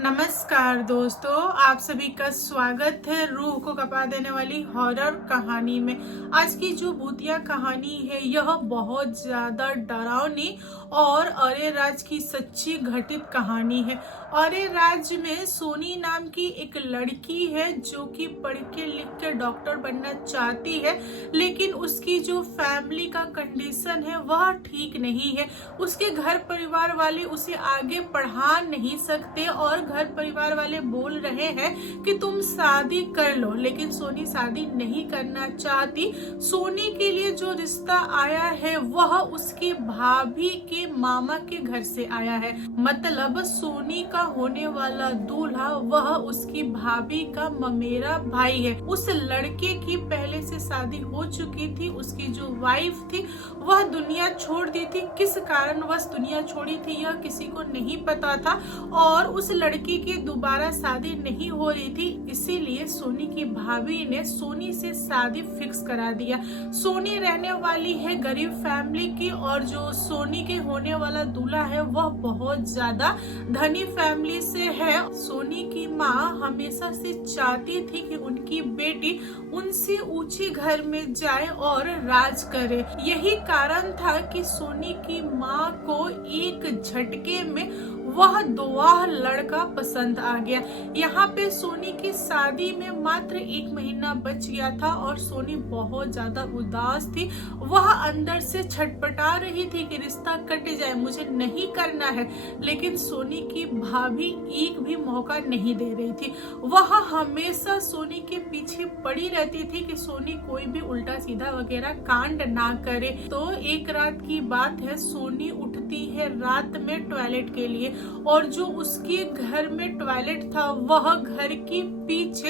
नमस्कार दोस्तों, आप सभी का स्वागत है रूह को कपा देने वाली हॉरर कहानी में। आज की जो भूतिया कहानी है यह बहुत ज्यादा डरावनी और अरे राज की सच्ची घटित कहानी है। अरे राज में सोनी नाम की एक लड़की है जो कि पढ़ के लिख के डॉक्टर बनना चाहती है, लेकिन उसकी जो फैमिली का कंडीशन है वह ठीक नहीं है। उसके घर परिवार वाले उसे आगे पढ़ा नहीं सकते और घर परिवार वाले बोल रहे हैं कि तुम शादी कर लो, लेकिन सोनी शादी नहीं करना चाहती। सोनी के लिए जो रिश्ता आया है वह उसकी भाभी के मामा के घर से आया है। मतलब सोनी का होने वाला दूल्हा वह उसकी भाभी का ममेरा भाई है। उस लड़के की पहले से शादी हो चुकी थी। उसकी जो वाइफ थी वह दुनिया छोड़ दी थी। किस कारणवश दुनिया छोड़ी थी यह किसी को नहीं पता था और उस लड़की की दोबारा शादी नहीं हो रही थी, इसीलिए सोनी की भाभी ने सोनी से शादी फिक्स करा दिया। सोनी रहने वाली है गरीब फैमिली की और जो सोनी के होने वाला दूल्हा है वह बहुत ज्यादा धनी फैमिली से है। सोनी की माँ हमेशा से चाहती थी कि उनकी बेटी उनसे ऊंचे घर में जाए और राज करे। यही कारण था कि सोनी की माँ को एक झटके में वह दुआ लड़का पसंद आ गया। यहाँ पे सोनी की शादी में मात्र 1 महीना बच गया था और सोनी बहुत ज्यादा उदास थी। वह अंदर से छटपटा रही थी कि रिश्ता कट जाए, मुझे नहीं करना है, लेकिन सोनी की भाभी एक भी मौका नहीं दे रही थी। वह हमेशा सोनी के पीछे पड़ी रहती थी कि सोनी कोई भी उल्टा सीधा वगैरह कांड ना करे। तो एक रात की बात है, सोनी उठती है रात में टॉयलेट के लिए और जो उसके घर में टॉयलेट था वह घर के पीछे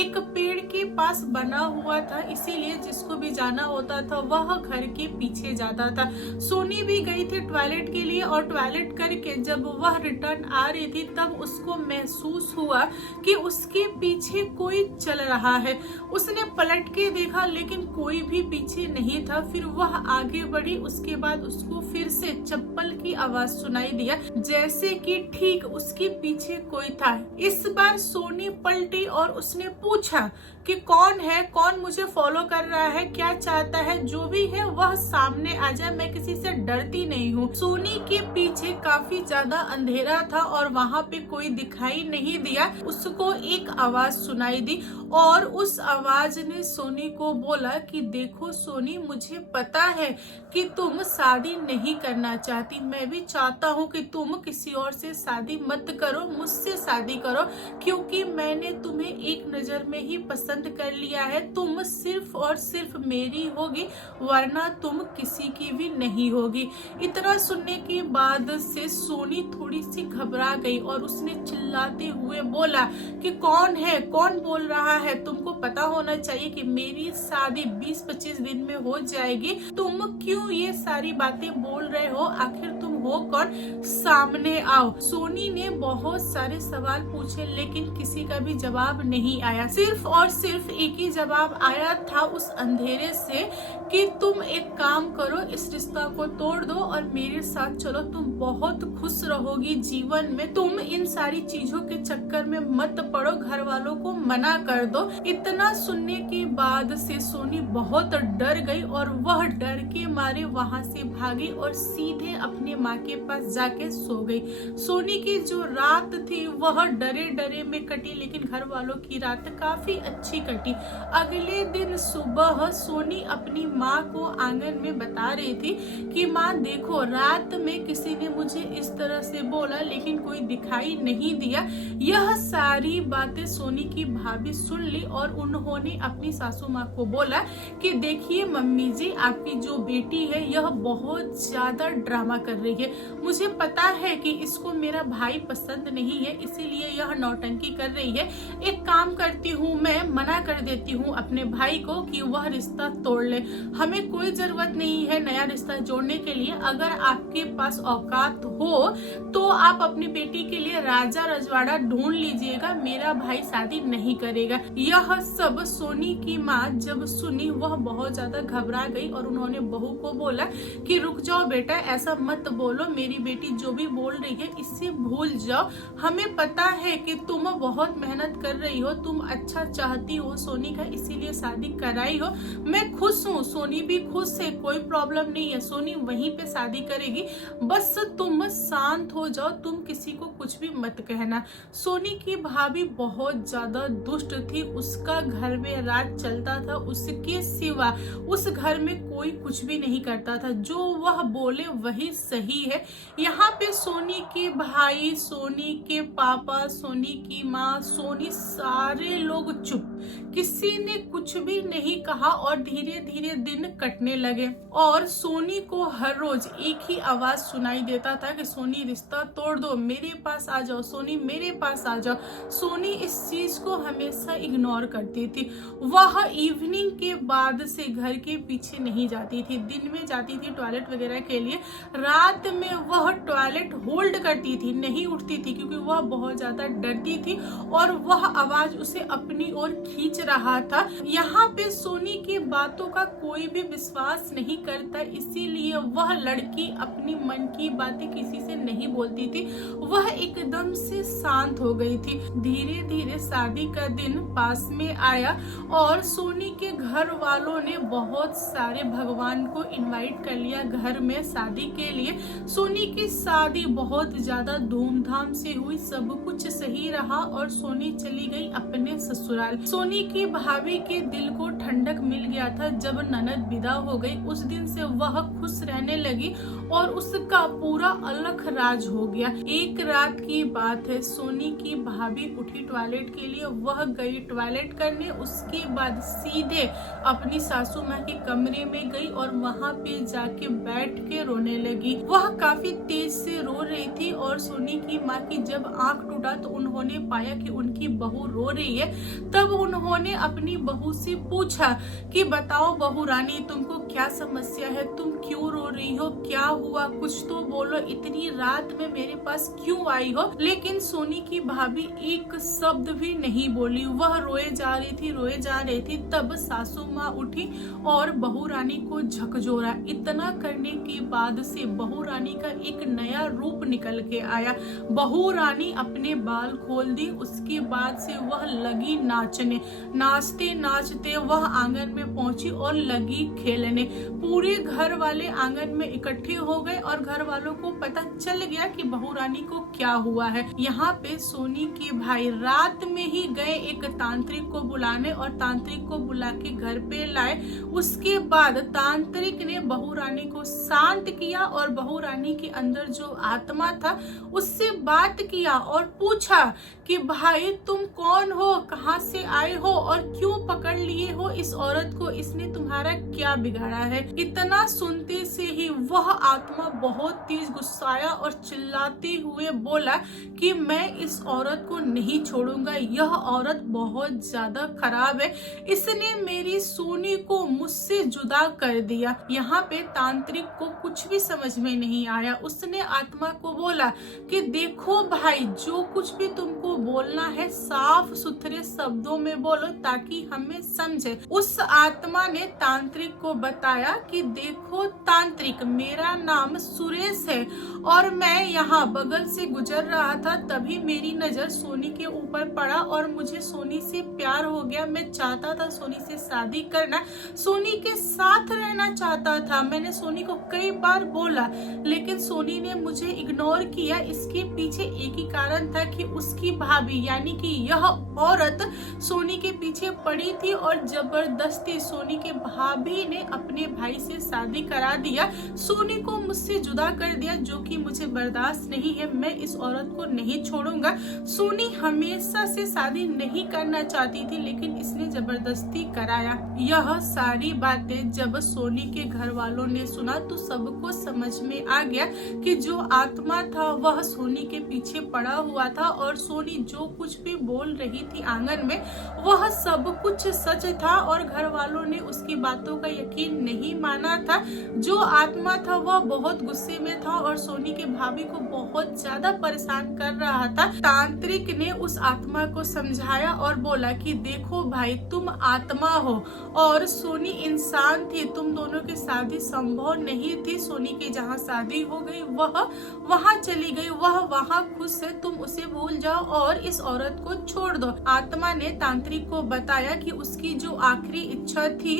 एक पेड़ के पास बना हुआ था, इसीलिए जिसको भी जाना होता था वह घर के पीछे जाता था। सोनी भी गई थी टॉयलेट के लिए और टॉयलेट करके जब वह रिटर्न आ रही थी तब उसको महसूस हुआ कि उसके पीछे कोई चल रहा है। उसने पलट के देखा लेकिन कोई भी पीछे नहीं था। फिर वह आगे बढ़ी, उसके बाद उसको फिर से चप्पल की आवाज सुनाई दिया जैसे कि ठीक उसके पीछे कोई था। इस बार सोनी पलटी और उसने पूछा कि कौन है, कौन मुझे फॉलो कर रहा है, क्या चाहता है, जो भी है वह सामने आ जाए, मैं किसी से डरती नहीं हूँ। सोनी के पीछे काफी ज्यादा अंधेरा था और वहाँ पे कोई दिखाई नहीं दिया। उसको एक आवाज सुनाई दी और उस आवाज ने सोनी को बोला कि देखो सोनी, मुझे पता है कि तुम शादी नहीं करना चाहती, मैं भी चाहता हूँ कि तुम किसी और से शादी मत करो, मुझसे शादी करो, क्योंकि मैंने तुम्हें एक नजर में ही पसंद कर लिया है। तुम सिर्फ और सिर्फ मेरी होगी, वरना तुम किसी की भी नहीं होगी। इतना सुनने के बाद से सोनी थोड़ी सी घबरा गई और उसने चिल्लाते हुए बोला कि कौन है, कौन बोल रहा है, तुमको पता होना चाहिए कि मेरी शादी 20-25 दिन में हो जाएगी, तुम क्यों ये सारी बातें बोल रहे हो, आखिर तुम हो कौन, सामने आओ। सोनी ने बहुत सारे सवाल पूछे लेकिन किसी का भी जवाब नहीं आया। सिर्फ और सिर्फ एक ही जवाब आया था उस अंधेरे से कि तुम एक काम करो, इस रिश्ता को तोड़ दो और मेरे साथ चलो, तुम बहुत खुश रहोगी जीवन में, तुम इन सारी चीजों के चक्कर में मत पड़ो, घर वालों को मना कर दो। इतना सुनने के बाद से सोनी बहुत डर गई और वह डर के मारे वहां से भागी और सीधे अपने माँ के पास जाके सो गई। सोनी की जो रात थी वह डरे डरे में कटी, लेकिन घर वालों की रात काफी अच्छी कटी। अगले दिन सुबह सोनी अपनी माँ को आंगन में बता रही थी कि माँ देखो, रात में किसी ने मुझे इस तरह से बोला लेकिन कोई दिखाई नहीं दिया। यह सारी बातें सोनी की भाभी सुन ली और उन्होंने अपनी सासू माँ को बोला कि देखिए मम्मी जी, आपकी जो बेटी है यह बहुत ज्यादा ड्रामा कर रही है, मुझे पता है कि इसको मेरा भाई पसंद नहीं है, इसीलिए यह नौटंकी कर रही है। एक काम करती हूँ, मैं मना कर देती हूँ अपने भाई को कि वह रिश्ता तोड़ ले, हमें कोई जरूरत नहीं है नया रिश्ता जोड़ने के लिए। अगर आपके पास औकात हो हो तो आप अपनी बेटी के लिए राजा रजवाड़ा ढूंढ लीजिएगा, मेरा भाई शादी नहीं करेगा। यह सब सोनी की माँ जब सुनी वह बहुत ज्यादा घबरा गई और उन्होंने बहू को बोला कि रुक जाओ बेटा, ऐसा मत बोलो, मेरी बेटी जो भी बोल रही है इससे भूल जाओ। हमें पता है कि तुम बहुत मेहनत कर रही हो, तुम अच्छा चाहती हो सोनी का, इसीलिए शादी कराई हो। मैं खुश हूँ, सोनी भी खुश है, कोई प्रॉब्लम नहीं है, सोनी वहीं पे शादी करेगी, बस तुम शांत हो जाओ, तुम किसी को कुछ भी मत कहना। सोनी की भाभी बहुत ज्यादा दुष्ट थी, उसका घर में राज चलता था, उसके सिवा उस घर में कोई कुछ भी नहीं करता था, जो वह बोले वही सही है। यहाँ पे सोनी के भाई, सोनी के पापा, सोनी की माँ, सोनी, सारे लोग चुप, किसी ने कुछ भी नहीं कहा और धीरे धीरे दिन कटने लगे। और सोनी को हर रोज एक ही आवाज सुनाई देता था कि सोनी रिश्ता तोड़ दो, मेरे पास आ जाओ, सोनी मेरे पास आ जाओ। सोनी इस चीज को हमेशा इग्नोर करती थी। वह इवनिंग के बाद से घर के पीछे नहीं जाती थी, दिन में जाती थी टॉयलेट वगैरह के लिए, रात में वह टॉयलेट होल्ड करती थी, नहीं उठती थी, क्योंकि वह बहुत ज्यादा डरती थी और वह आवाज उसे अपनी ओर खींच रहा था। यहाँ पे सोनी की बातों का कोई भी विश्वास नहीं करता, इसीलिए वह लड़की अपनी मन की बातें किसी से नहीं बोलती थी, वह एकदम से शांत हो गई थी। धीरे धीरे शादी का दिन पास में आया और सोनी के घर वालों ने बहुत सारे भगवान को इनवाइट कर लिया घर में शादी के लिए। सोनी की शादी बहुत ज्यादा धूमधाम से हुई, सब कुछ सही रहा और सोनी चली गई अपने ससुराल। सोनी की भाभी के दिल को ठंडक मिल गया था जब ननद विदा हो गई, उस दिन से वह खुश रहने लगी और उसका पूरा अलग राज हो गया। एक रात की बात है, सोनी की भाभी उठी टॉयलेट के लिए, वह गई टॉयलेट करने, उसके बाद सीधे अपनी सासू माँ के कमरे में गई और वहाँ पे जाके बैठ के रोने लगी। वह काफी तेज से रो रही थी और सोनी की माँ की जब आंख टूटा तो उन्होंने पाया कि उनकी बहू रो रही है। तब उन्होंने अपनी बहू से पूछा कि बताओ बहू रानी, तुमको क्या समस्या है, तुम क्यों रो रही हो, क्या हुआ, कुछ तो बोलो, इतनी रात में मेरे पास क्यों आई हो। लेकिन सोनी की भाभी एक शब्द भी नहीं बोली, वह रोए जा रही थी, रोए जा रही थी। तब सासू माँ उठी और बहू रानी को झकझोरा। इतना करने के बाद से बहू रानी का एक नया रूप निकल के आया। बहू रानी अपने बाल खोल दी, उसके बाद से वह लगी नाचने, नाचते नाचते वह आंगन में पहुंची और लगी खेलने। पूरे घर वाले आंगन में इकट्ठे हो गए और घर वालों को पता चल गया कि बहू रानी को क्या हुआ है। यहाँ पे सोनी के भाई रात में ही गए एक तांत्रिक को बुलाने और तांत्रिक को बुला के घर पे लाए। उसके बाद तांत्रिक ने बहू रानी को शांत किया और बहू रानी के अंदर जो आत्मा था उससे बात किया और पूछा कि भाई तुम कौन हो, कहाँ से आए हो और क्यों पकड़ लिए हो इस औरत को, इसने तुम्हारा क्या बिगाड़ा है। इतना सुनते से ही वह आत्मा बहुत तेज गुस्साया और चिल्लाते हुए बोला कि मैं इस औरत को नहीं छोड़ूंगा, यह औरत बहुत ज्यादा खराब है, इसने मेरी सोनी को मुझसे जुदा कर दिया। यहाँ पे तांत्रिक को कुछ भी समझ में नहीं आया। उसने आत्मा को बोला कि देखो भाई, जो कुछ भी तुमको बोलना है साफ सुथरे शब्दों में बोलो ताकि हमें समझे। उस आत्मा ने तांत्रिक को बताया कि देखो तांत्रिक, मेरा नाम सुरेश है और मैं यहाँ बगल से गुजर रहा था, तभी मेरी नजर सोनी के ऊपर पड़ा और मुझे सोनी से प्यार हो गया। मैं चाहता था सोनी से शादी करना, सोनी के साथ रहना चाहता था। मैंने सोनी को कई बार बोला लेकिन सोनी ने मुझे इग्नोर किया। इसके पीछे एक ही कारण था कि उसकी भाभी यानी कि यह औरत सोनी के पीछे पड़ी थी और जबरदस्ती सोनी के भाभी ने अपने भाई से शादी करा दिया, सोनी को मुझसे जुदा कर दिया, जो कि मुझे बर्दाश्त नहीं है। मैं इस औरत को नहीं छोड़ूंगा। सोनी हमेशा से शादी नहीं करना चाहती थी लेकिन इसने जबरदस्ती कराया। यह सारी बातें जब सोनी के घर वालों ने सुना तो सबको समझ में आ गया कि जो आत्मा था वह सोनी के पीछे पड़ा हुआ था और सोनी सोनी जो कुछ भी बोल रही थी आंगन में वह सब कुछ सच था और घर वालों ने उसकी बातों का यकीन नहीं माना था। जो आत्मा था वह बहुत गुस्से में था और सोनी के भाभी को बहुत ज्यादा परेशान कर रहा था। तांत्रिक ने उस आत्मा को समझाया और बोला कि देखो भाई, तुम आत्मा हो और सोनी इंसान थी, तुम दोनों की शादी संभव नहीं थी। सोनी की जहाँ शादी हो गई वह वहाँ चली गई, वह वहाँ खुश है, तुम उसे भूल जाओ और इस औरत को छोड़ दो। आत्मा ने तांत्रिक को बताया कि उसकी जो आखिरी इच्छा थी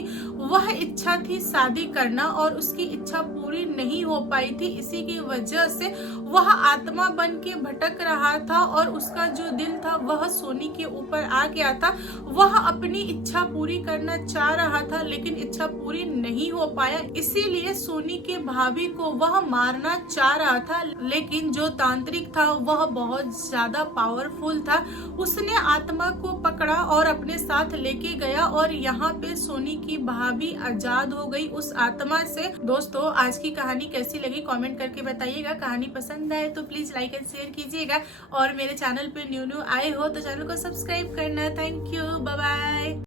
वह इच्छा थी शादी करना और उसकी इच्छा पूरी नहीं हो पाई थी। इसी की वजह से वह आत्मा बन के भटक रहा था और उसका जो दिल था वह सोनी के ऊपर आ गया था। वह अपनी इच्छा पूरी करना चाह रहा था लेकिन इच्छा पूरी नहीं हो पाया, इसीलिए सोनी के भाभी को वह मारना चाह रहा था। लेकिन जो तांत्रिक था वह बहुत ज्यादा पावरफुल था। उसने आत्मा को पकड़ा और अपने साथ लेके गया और यहाँ पे सोनी की भाभी आजाद हो गई उस आत्मा से। दोस्तों, आज की कहानी कैसी लगी कमेंट करके बताइएगा। कहानी पसंद आए तो प्लीज लाइक एंड शेयर कीजिएगा और मेरे चैनल पे न्यू आए हो तो चैनल को सब्सक्राइब करना। Thank you, bye bye.